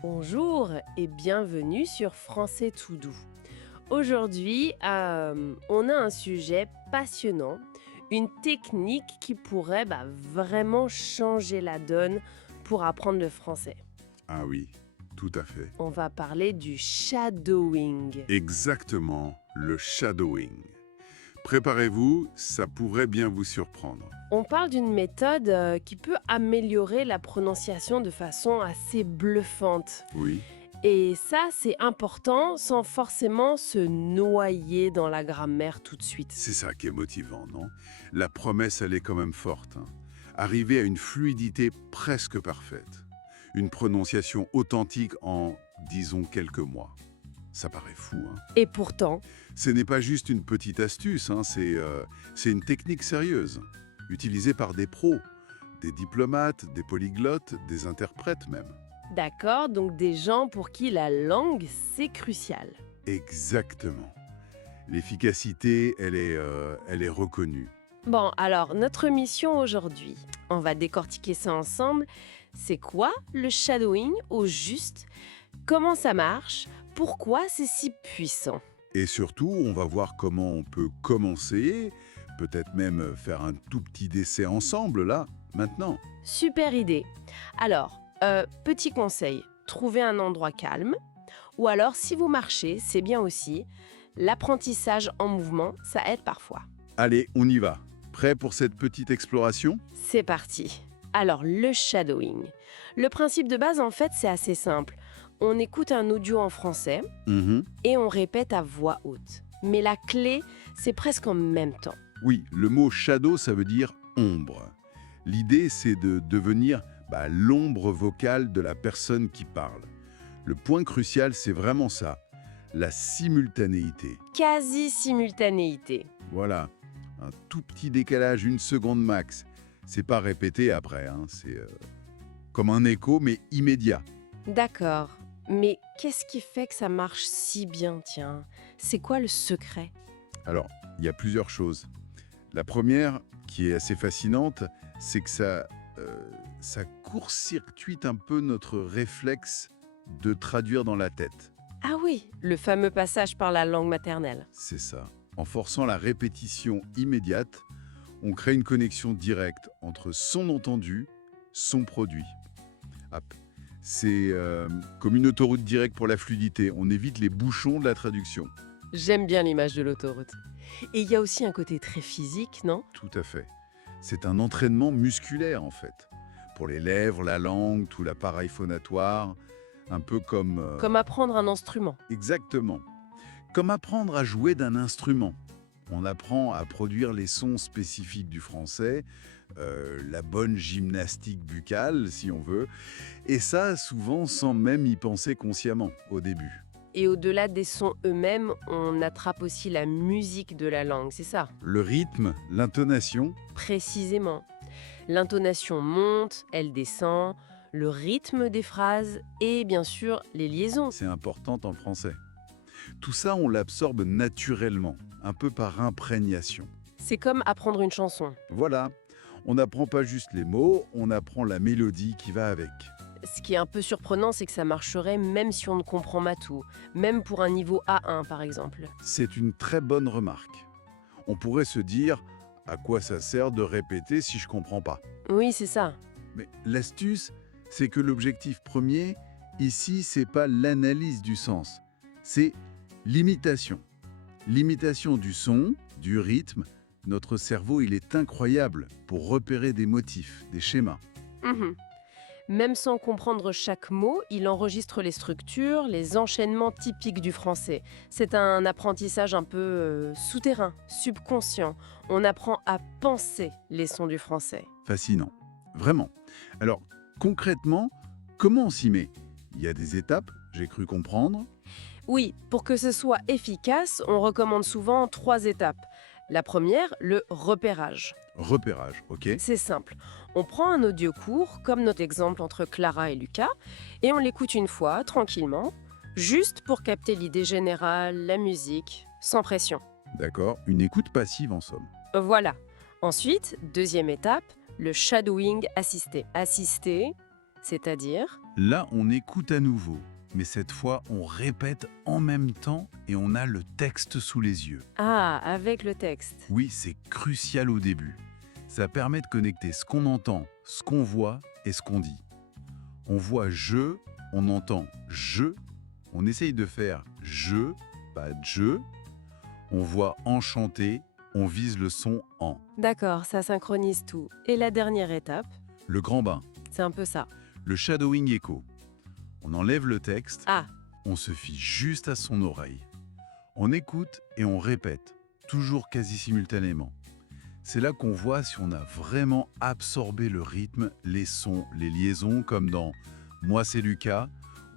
Bonjour et bienvenue sur Français tout doux. Aujourd'hui, on a un sujet passionnant, une technique qui pourrait vraiment changer la donne pour apprendre le français. Ah oui, tout à fait. On va parler du shadowing. Exactement, le shadowing. Préparez-vous, ça pourrait bien vous surprendre. On parle d'une méthode qui peut améliorer la prononciation de façon assez bluffante. Oui, Et ça, c'est important sans forcément se noyer dans la grammaire tout de suite. c'est ça qui est motivant, non? La promesse, elle est quand même forte, hein. Arriver à une fluidité presque parfaite. Une prononciation authentique en, disons, quelques mois. Ça paraît fou, hein? Et pourtant, Ce n'est pas juste une petite astuce, hein, c'est une technique sérieuse, utilisée par des pros, des diplomates, des polyglottes, des interprètes même. d'accord, donc des gens pour qui la langue, c'est crucial. Exactement. L'efficacité, elle est reconnue. Bon, alors, notre mission aujourd'hui, on va décortiquer ça ensemble. C'est quoi le shadowing au juste? Comment ça marche? Pourquoi c'est si puissant? Et surtout, on va voir comment on peut commencer, peut-être même faire un tout petit essai ensemble, là, maintenant. Super idée. Alors, petit conseil, trouvez un endroit calme. Ou alors, si vous marchez, c'est bien aussi. L'apprentissage en mouvement, ça aide parfois. Allez, on y va. Prêt pour cette petite exploration? C'est parti. Alors, le shadowing. Le principe de base, en fait, c'est assez simple. On écoute un audio en français et on répète à voix haute. Mais la clé, c'est presque en même temps. Oui, le mot shadow, ça veut dire ombre. L'idée, c'est de devenir l'ombre vocale de la personne qui parle. Le point crucial, c'est vraiment ça, la simultanéité. Quasi-simultanéité. Voilà, un tout petit décalage, 1 seconde max. C'est pas répété après, hein, c'est comme un écho, mais immédiat. D'accord. Mais qu'est-ce qui fait que ça marche si bien, tiens? C'est quoi le secret? Alors, il y a plusieurs choses. La première, qui est assez fascinante, c'est que ça court-circuite un peu notre réflexe de traduire dans la tête. Ah oui, le fameux passage par la langue maternelle. C'est ça. En forçant la répétition immédiate, on crée une connexion directe entre son entendu, son produit. Hop. C'est comme une autoroute directe pour la fluidité. On évite les bouchons de la traduction. J'aime bien l'image de l'autoroute. Et il y a aussi un côté très physique, non? Tout à fait. C'est un entraînement musculaire, en fait. Pour les lèvres, la langue, tout l'appareil phonatoire. Un peu comme... Comme apprendre un instrument. Exactement. Comme apprendre à jouer d'un instrument. On apprend à produire les sons spécifiques du français, la bonne gymnastique buccale, si on veut, et ça, souvent, sans même y penser consciemment, au début. Et au-delà des sons eux-mêmes, on attrape aussi la musique de la langue, c'est ça? Le rythme, l'intonation, Précisément. L'intonation monte, elle descend, le rythme des phrases et bien sûr les liaisons. c'est important en français. Tout ça, on l'absorbe naturellement, un peu par imprégnation. C'est comme apprendre une chanson. Voilà, on n'apprend pas juste les mots, on apprend la mélodie qui va avec. Ce qui est un peu surprenant, c'est que ça marcherait même si on ne comprend pas tout, même pour un niveau A1 par exemple. C'est une très bonne remarque. On pourrait se dire, à quoi ça sert de répéter si je comprends pas? Oui, c'est ça. Mais l'astuce, c'est que l'objectif premier, ici, c'est pas l'analyse du sens, c'est l'imitation. L'imitation du son, du rythme. Notre cerveau, il est incroyable pour repérer des motifs, des schémas. Mhm. Même sans comprendre chaque mot, il enregistre les structures, les enchaînements typiques du français. C'est un apprentissage un peu souterrain, subconscient. On apprend à penser les sons du français. Fascinant, vraiment. Alors, concrètement, comment on s'y met? Il y a des étapes, j'ai cru comprendre. Oui, pour que ce soit efficace, on recommande souvent 3 étapes. La première, le repérage. Repérage, ok? C'est simple. On prend un audio court, comme notre exemple entre Clara et Lucas, et on l'écoute une fois, tranquillement, juste pour capter l'idée générale, la musique, sans pression. D'accord, une écoute passive en somme. Voilà. Ensuite, deuxième étape, le shadowing assisté. Assisté, c'est-à-dire... Là, on écoute à nouveau, mais cette fois, on répète en même temps et on a le texte sous les yeux. Ah, avec le texte. Oui, c'est crucial au début. Ça permet de connecter ce qu'on entend, ce qu'on voit et ce qu'on dit. On voit je, on entend je, on essaye de faire je, pas je. On voit enchanté, on vise le son en. D'accord, ça synchronise tout. Et la dernière étape, Le grand bain, c'est un peu ça. le shadowing echo. On enlève le texte, Ah, on se fie juste à son oreille. On écoute et on répète, toujours quasi simultanément. C'est là qu'on voit si on a vraiment absorbé le rythme, les sons, les liaisons, comme dans « Moi c'est Lucas »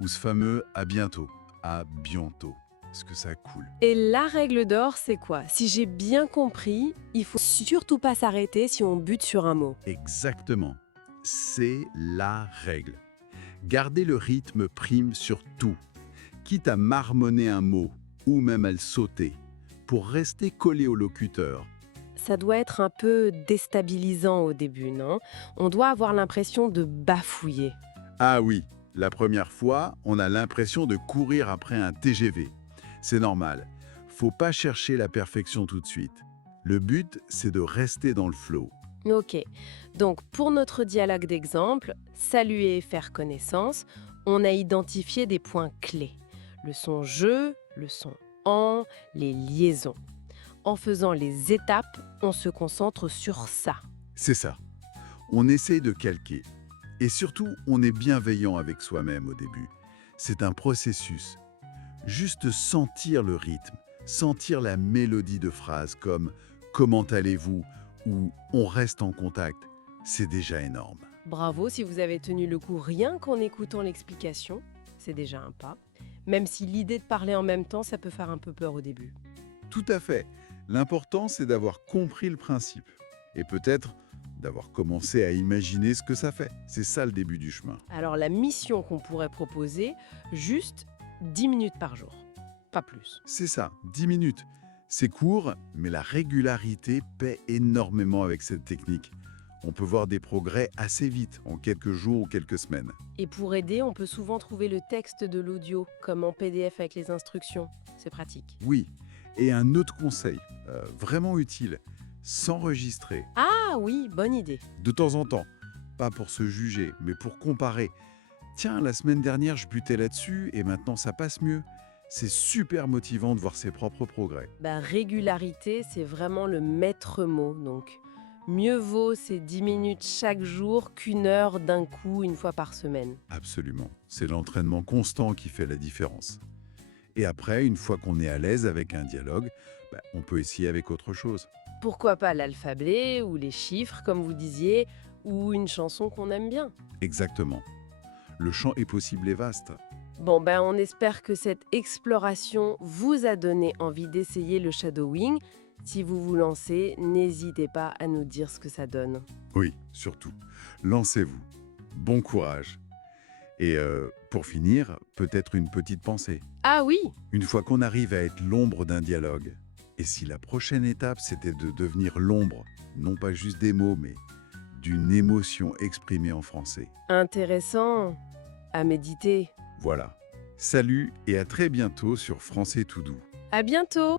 ou ce fameux « À bientôt ». À bientôt. Est-ce que ça coule? et la règle d'or, c'est quoi? Si j'ai bien compris, il faut surtout pas s'arrêter si on bute sur un mot. Exactement. C'est la règle. Garder le rythme prime sur tout, quitte à marmonner un mot ou même à le sauter, pour rester collé au locuteur. Ça doit être un peu déstabilisant au début, non? On doit avoir l'impression de bafouiller. Ah oui, la première fois, on a l'impression de courir après un TGV. C'est normal. Faut pas chercher la perfection tout de suite. Le but, c'est de rester dans le flow. Ok, donc pour notre dialogue d'exemple, saluer et faire connaissance, on a identifié des points clés. Le son je, le son en, les liaisons. En faisant les étapes, on se concentre sur ça. C'est ça. On essaye de calquer. Et surtout, on est bienveillant avec soi-même au début. C'est un processus. Juste sentir le rythme, sentir la mélodie de phrases comme « Comment allez-vous » ou « On reste en contact », c'est déjà énorme. Bravo si vous avez tenu le coup rien qu'en écoutant l'explication, c'est déjà un pas. Même si l'idée de parler en même temps, ça peut faire un peu peur au début. Tout à fait. L'important, c'est d'avoir compris le principe. Et peut-être d'avoir commencé à imaginer ce que ça fait. C'est ça le début du chemin. Alors la mission qu'on pourrait proposer, juste 10 minutes par jour, pas plus. C'est ça, 10 minutes. C'est court, mais la régularité paie énormément avec cette technique. On peut voir des progrès assez vite, en quelques jours ou quelques semaines. Et pour aider, on peut souvent trouver le texte de l'audio, comme en PDF avec les instructions. C'est pratique. Oui, et un autre conseil, vraiment utile, s'enregistrer. Ah oui, bonne idée. De temps en temps, pas pour se juger, mais pour comparer. Tiens, la semaine dernière, je butais là-dessus et maintenant ça passe mieux. C'est super motivant de voir ses propres progrès. Régularité, c'est vraiment le maître mot, donc. Mieux vaut ces 10 minutes chaque jour qu'une heure d'un coup, une fois par semaine. Absolument. C'est l'entraînement constant qui fait la différence. Et après, une fois qu'on est à l'aise avec un dialogue, on peut essayer avec autre chose. Pourquoi pas l'alphabet ou les chiffres, comme vous disiez, ou une chanson qu'on aime bien. Exactement. Le champ est possible et vaste. Bon, on espère que cette exploration vous a donné envie d'essayer le shadowing. Si vous vous lancez, n'hésitez pas à nous dire ce que ça donne. Oui, surtout. Lancez-vous. Bon courage. Et pour finir, peut-être une petite pensée. Ah oui, Une fois qu'on arrive à être l'ombre d'un dialogue, et si la prochaine étape c'était de devenir l'ombre, non pas juste des mots, mais d'une émotion exprimée en français. intéressant. À méditer. Voilà. Salut et à très bientôt sur Français tout doux. À bientôt.